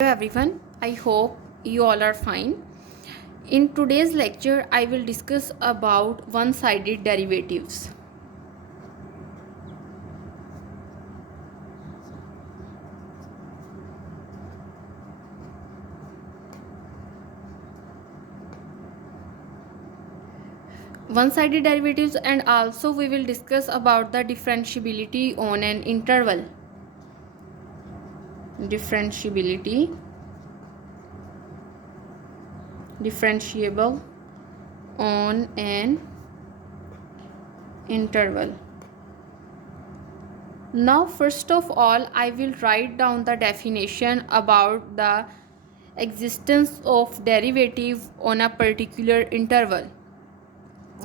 Hello everyone, I hope you all are fine. In today's lecture, I will discuss about one-sided derivatives. One-sided derivatives, and also we will discuss about the differentiability on an interval. Differentiability, differentiable on an interval. Now first of all, I will write down the definition about the existence of derivative on a particular interval.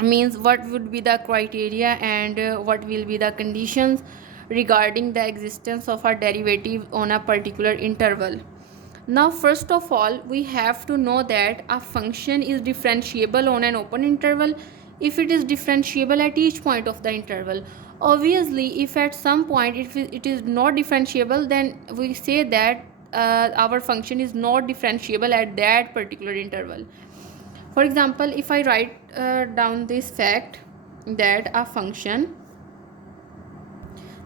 Means what would be the criteria and what will be the conditions regarding the existence of a derivative on a particular interval. Now first of all, we have to know that a function is differentiable on an open interval if it is differentiable at each point of the interval. Obviously, if at some point it is not differentiable, then we say that our function is not differentiable at that particular interval. For example, if I write down this fact that a function,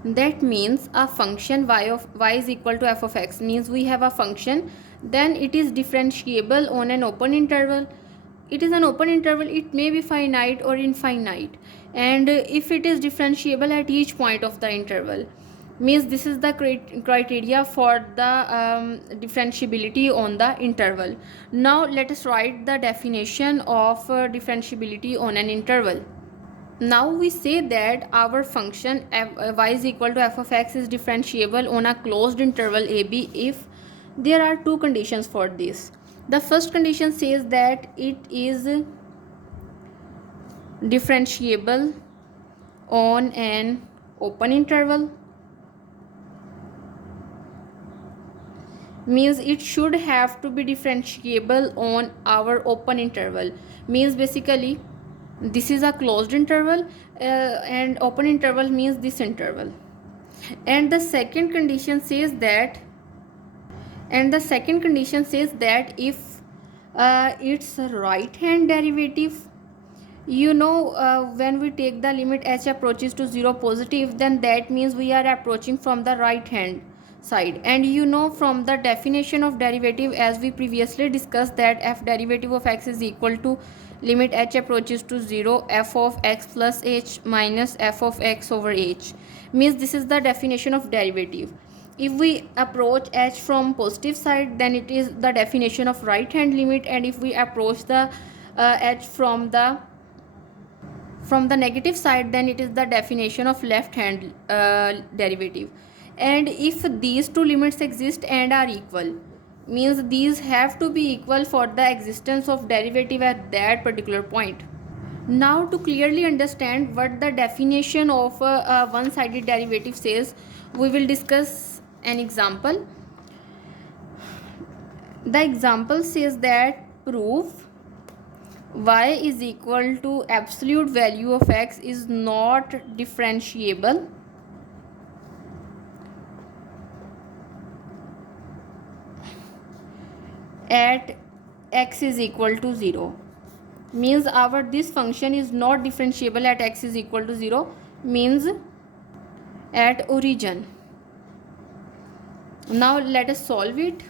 that means a function y is equal to f of x, means we have a function, then it is differentiable on an open interval. It is an open interval, it may be finite or infinite, and if it is differentiable at each point of the interval, means this is the criteria for the differentiability on the interval. Now let us write the definition of differentiability on an interval. Now we say that our function y is equal to f of x is differentiable on a closed interval ab if there are two conditions for this. The first condition says that it is differentiable on an open interval, means it should have to be differentiable on our open interval. Means basically this is a closed interval and open interval means this interval. And the second condition says that if it's a right hand derivative, when we take the limit h approaches to 0 positive, then that means we are approaching from the right hand side. And from the definition of derivative, as we previously discussed, that f derivative of x is equal to limit h approaches to 0 f of x plus h minus f of x over h, means this is the definition of derivative. If we approach h from positive side, then it is the definition of right hand limit, and if we approach the h from the negative side, then it is the definition of left hand derivative. And if these two limits exist and are equal, means these have to be equal for the existence of derivative at that particular point. Now to clearly understand what the definition of a one-sided derivative says, we will discuss an example. The example says that prove y is equal to absolute value of x is not differentiable at x is equal to 0. Means this function is not differentiable at x is equal to 0, means at origin. Now let us solve it.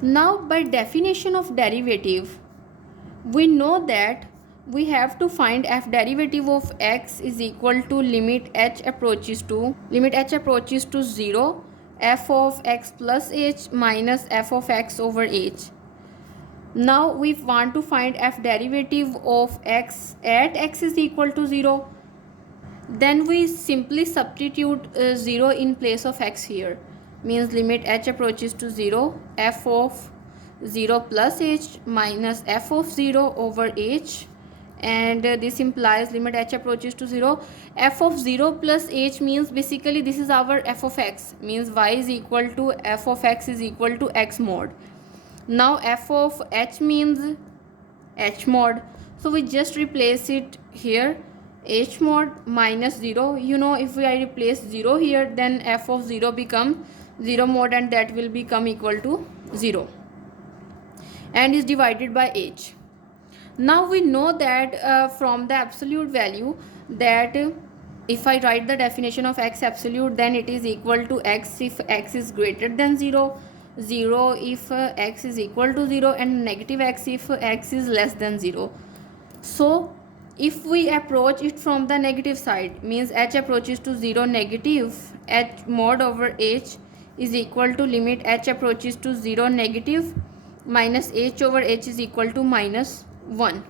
Now by definition of derivative, we know that we have to find f derivative of x is equal to limit h approaches to 0 f of x plus h minus f of x over h. Now we want to find f derivative of x at x is equal to 0. Then we simply substitute 0 in place of x here, means limit h approaches to 0 f of 0 plus h minus f of 0 over h, and this implies limit h approaches to 0 f of 0 plus h, means basically this is our f of x, means y is equal to f of x is equal to x mod. Now f of h means h mod, So we just replace it here, h mod minus 0. You know, if I replace 0 here, then f of 0 become 0 mod, and that will become equal to 0 and is divided by h. Now we know that from the absolute value that if I write the definition of x absolute, then it is equal to x if x is greater than 0, 0 if x is equal to 0, and negative x if x is less than 0. So if we approach it from the negative side, means h approaches to 0, negative h mod over h is equal to limit h approaches to 0 negative minus h over h is equal to minus 1.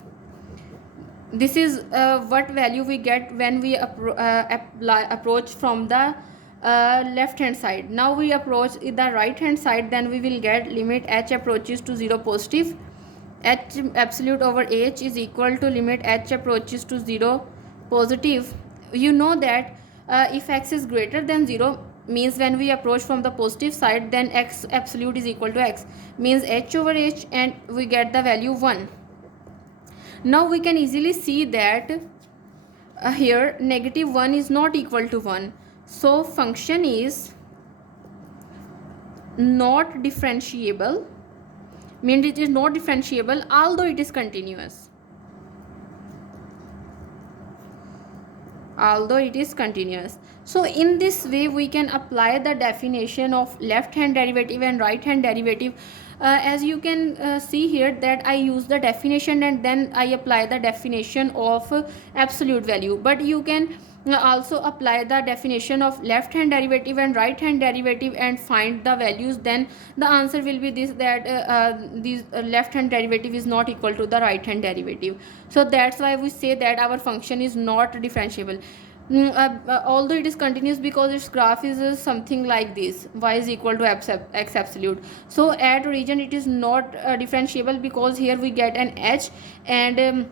This is what value we get when we approach from the left hand side. Now we approach the right hand side, then we will get limit h approaches to 0 positive, h absolute over h is equal to limit h approaches to 0 positive. You know that if x is greater than 0, means when we approach from the positive side, then x absolute is equal to x, means h over h, and we get the value 1. Now we can easily see that here negative 1 is not equal to 1, so function is not differentiable, means it is not differentiable although it is continuous. So in this way we can apply the definition of left hand derivative and right hand derivative. As you can see here that I use the definition and then I apply the definition of absolute value, but you can also apply the definition of left hand derivative and right hand derivative and find the values. Then the answer will be this, that this left hand derivative is not equal to the right hand derivative. So that's why we say that our function is not differentiable. Although it is continuous, because its graph is something like this, y is equal to x absolute. So at origin it is not differentiable, because here we get an h, and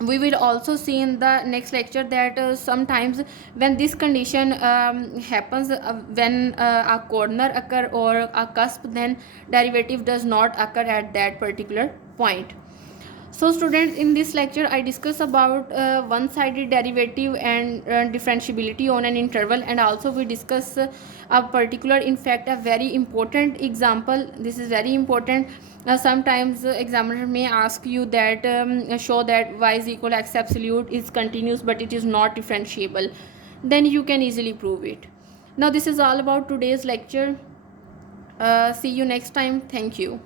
we will also see in the next lecture that sometimes when this condition happens, when a corner occur or a cusp, then derivative does not occur at that particular point. So students, in this lecture I discuss about one-sided derivative and differentiability on an interval, and also we discuss a particular, in fact a very important example. This is very important. Sometimes examiner may ask you that show that y is equal to x absolute is continuous but it is not differentiable, then you can easily prove it. Now this is all about today's lecture. See you next time. Thank you.